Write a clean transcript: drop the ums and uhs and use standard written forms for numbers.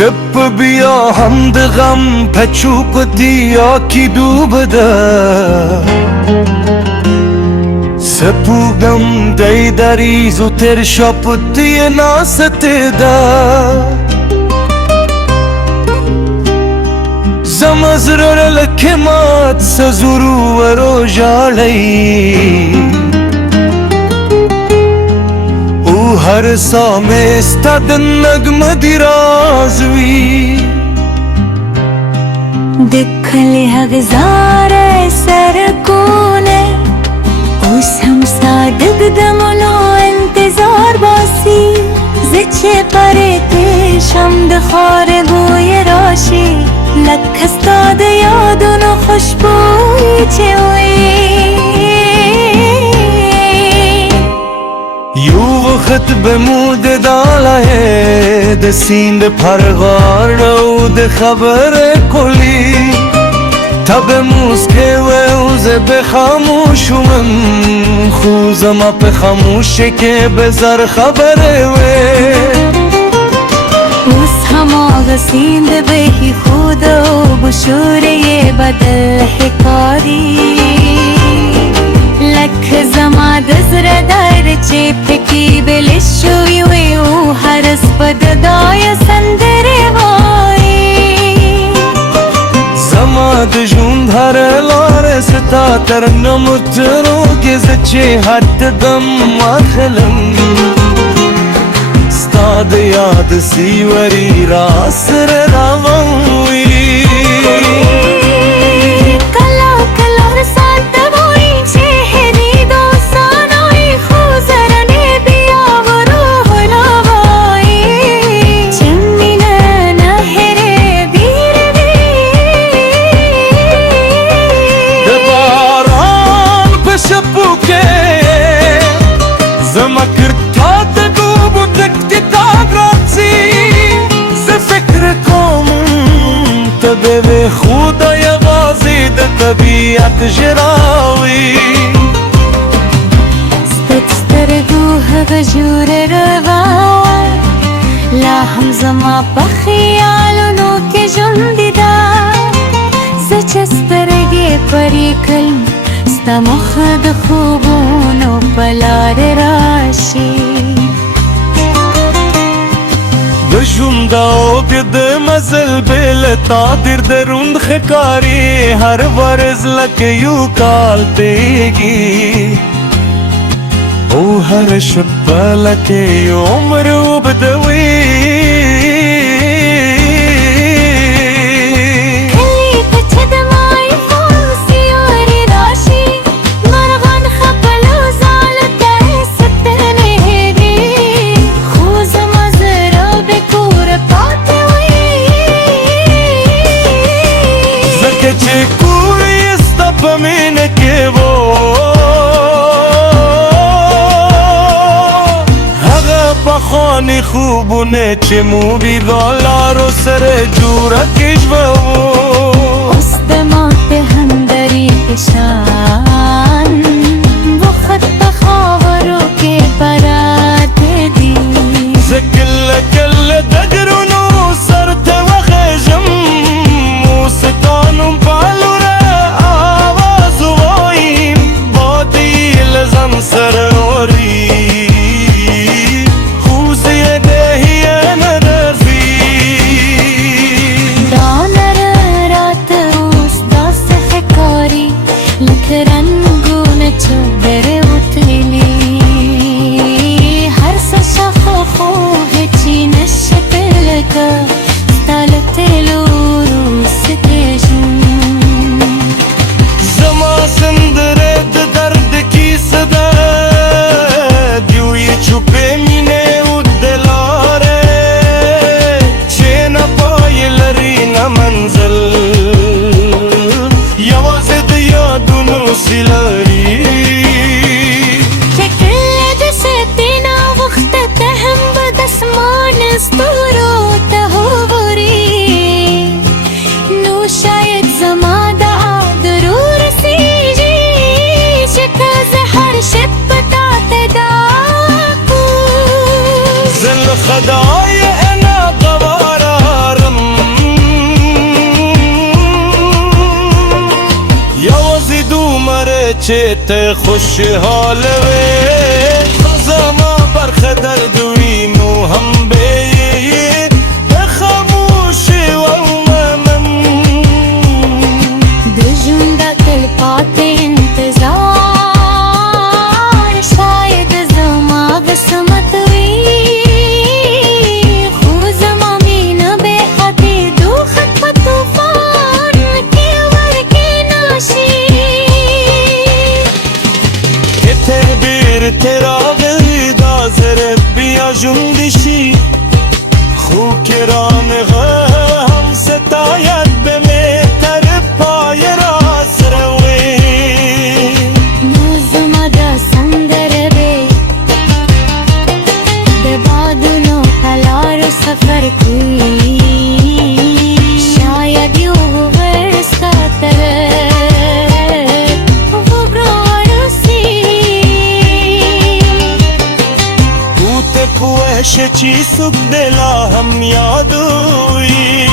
شب بیا همد غم پچوقتیا کی دوبده سپوگم دی دریز و تر شپتی ناسته ده زمزرر لکمات سزورو ورو جالی او هر سامه استاد نگم دیرازوی دکھلی هغزار سرکونه اوس هم صادق دمونو انتظار باسی زچه پره شم دخار گوی راشی لکستا د یادونو خوشبوی چوی یو وقت بمود داله د سیند پرغار او د خبر کلی تب موسکه و اوز بخاموشم خوزم په خاموشه که بزر خبره وی اوس هم آغا سیند بهی خود و بشوره بدل حکاری لک زما دزر دار چه پکی بلشوی وی او هرس بد دای سندر وای زما د ژوند هر لار ستا تر نمترو کې زچې حد دم واخلم ستا د یاد سیوری را سره راووي به خدا یوازې د طبیعت ژراوي ستت سترګو هغه ژوره روا لا هم زما په خیالونو کې ژوندې ده زه چې سترګې پرې کړم ستا مخ د خوبونو په لارې راشي د ژوند او د مزل بل تادر دروند خکاری هر ورځ لکه یو کال تیږي او هر شپه لکه یو عمر اوږدوي پخوانی خوبونه چې مو بیدالارو سره جوړه کشوو اوس د مات هندري پشان وخت په خاورو کې پراته دي زه کله کله د ګرونو سر ته وخېژم اوس تا نوم په لوره آواز ووایم باد یې له ځان سره وړي خدای انا قوارار چه خوشحال وی زما برخه دردوی نو هم به خاموشی و من دجون دا تل پات انتظار شاید زما قسمت وی خو زما مینه بے حدی دو خط په طوفان کې ورکې ناشي ته بیر تراغی دا زرت بیا جندشی خو کران هم ستاید به مهتر پای راست روی نو زما دا سندر بے د بادونو پلارو سفر کوي شاید یو ورستا تر پوش چی سب دلا هم یادوی